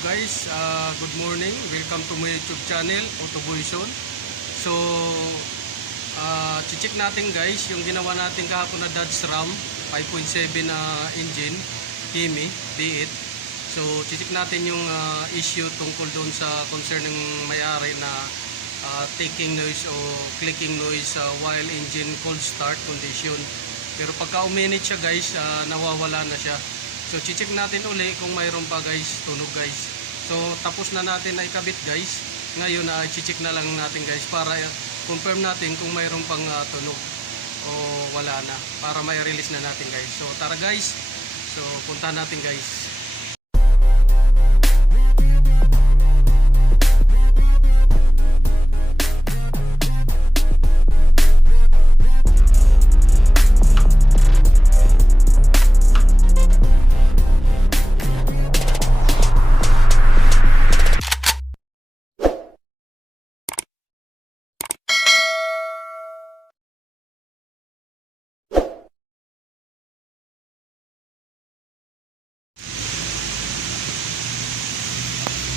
guys, good morning. Welcome to my YouTube channel, Autoboyson. So, check natin guys yung ginawa natin kahapon na Dodge Ram 5.7 engine, Hemi V8. So, check natin yung issue tungkol doon sa concern ng may-ari na taking noise o clicking noise while engine cold start condition. Pero pagka uminit siya guys, nawawala na siya. So, check natin uli kung mayroon pa guys, tunog guys. So, tapos na natin na ikabit guys. Ngayon, check na lang natin guys para confirm natin kung mayroon pang tunog o wala na. Para may release na natin guys. So, tara guys. So, punta natin guys.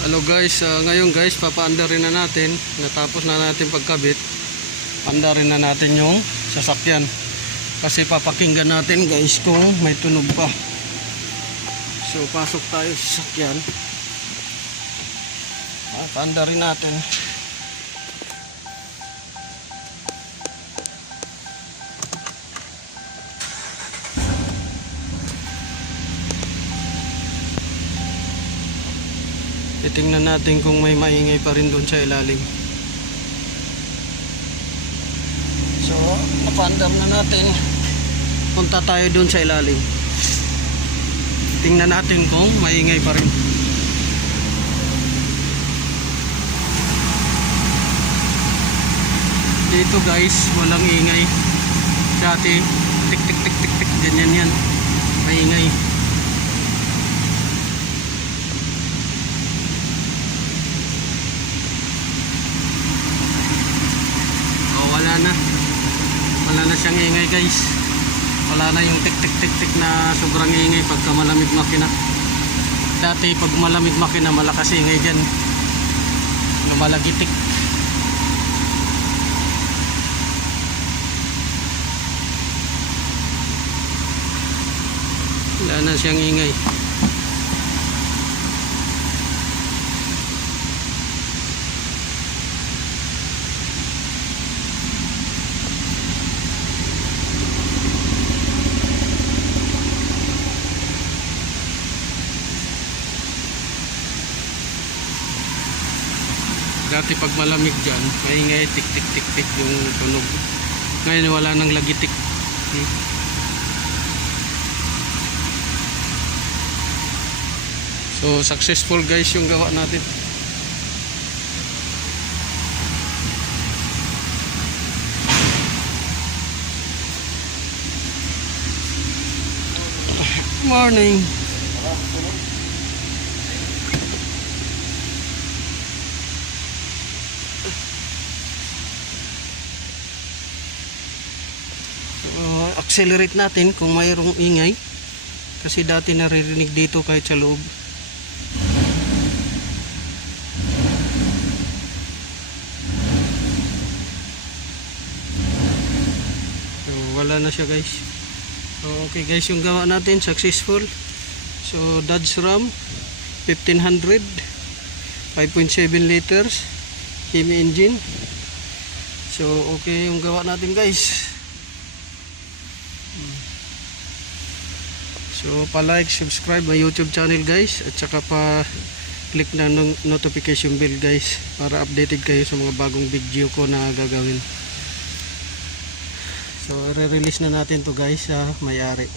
Hello guys, ngayon guys papaandarin na natin, natapos na natin pagkabit, andarin na natin yung sasakyan kasi papakinggan natin guys kung may tunog pa. So pasok tayo sa sasakyan, paandarin natin. Titingnan natin kung may maingay pa rin doon sa ilalim. So, napandar na natin. Punta tayo doon sa ilalim. Tingnan natin kung maingay pa rin. Dito guys, walang ingay. Dati, tik tik tik tik tik, ganyan yan. Maingay. Wala na siyang ingay guys. Wala na yung tik tik tik tik na sobrang ingay pagka malamig makina. Dati pag malamig makina malakas ingay dyan, lumalagitik. Wala na siyang ingay. Dati pag malamig dyan, maingay tik tik tik tik yung tunog. Ngayon wala nang lagitik. So successful guys yung gawa natin. Morning. Accelerate natin kung mayroong ingay kasi dati naririnig dito kahit sa loob. So wala na siya guys. So okay guys, yung gawa natin successful. So Dodge Ram 1500 5.7 liters Hemi engine. So okay yung gawa natin guys. So pa-like, subscribe my YouTube channel guys, at saka pa-click na notification bell guys para updated kayo sa mga bagong video ko na gagawin. So re-release na natin to guys sa may-ari.